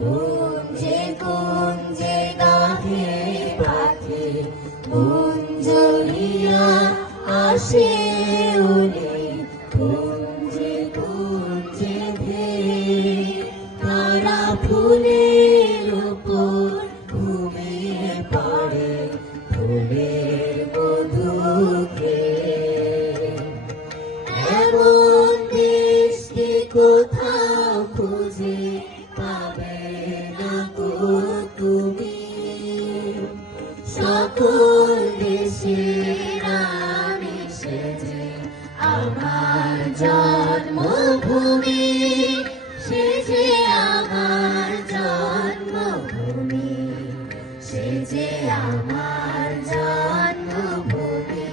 কুঞ্জে কুঞ্জে গাহে পাখি কুঞ্জরিয়া আসে উড়ে কুঞ্জে কুঞ্জে ধেয়ে তারা ফুলের উপর ঘুমিয়ে পড়ে ফুলের মধু খেয়ে। এমন দেশটি কোথাও খুঁজে পাবে না গো তুমি, সকল দেশের রানী সেজে আমার জন্মভূমি, সেজে আমার জন্মভূমি, সেজে আমার জন্মভূমি।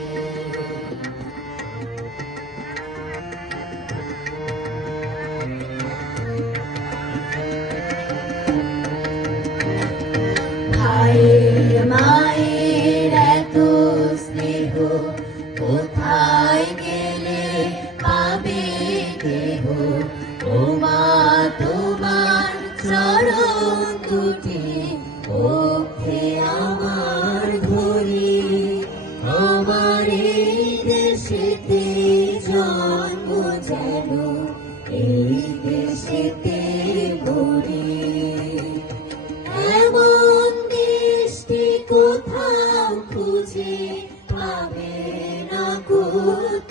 ভাইয়ের মায়ের এত স্নেহ কোথায় গেলে পাবে দেহ, ও মা তোমার চরণ দুটি ওঠে আমার ধরি, আমার এই দেশেতে জন্ম যেন এই দেশেতে মরি। এমন দেশটি কোথাও খুঁজে পাবে না গো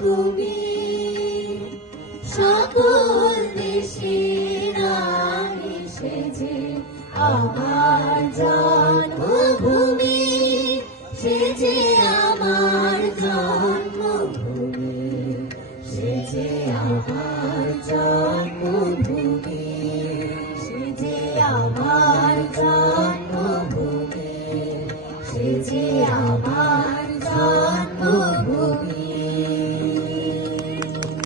তুমি, সকল দেশের রানী সেজে আমার জন্মভূমি, সেজে আমার জন্মভূমি, সেজে আমার জন্মভূমি, সেজে আমার জন্মভূমি, সেজে আমার জন্মভূমি।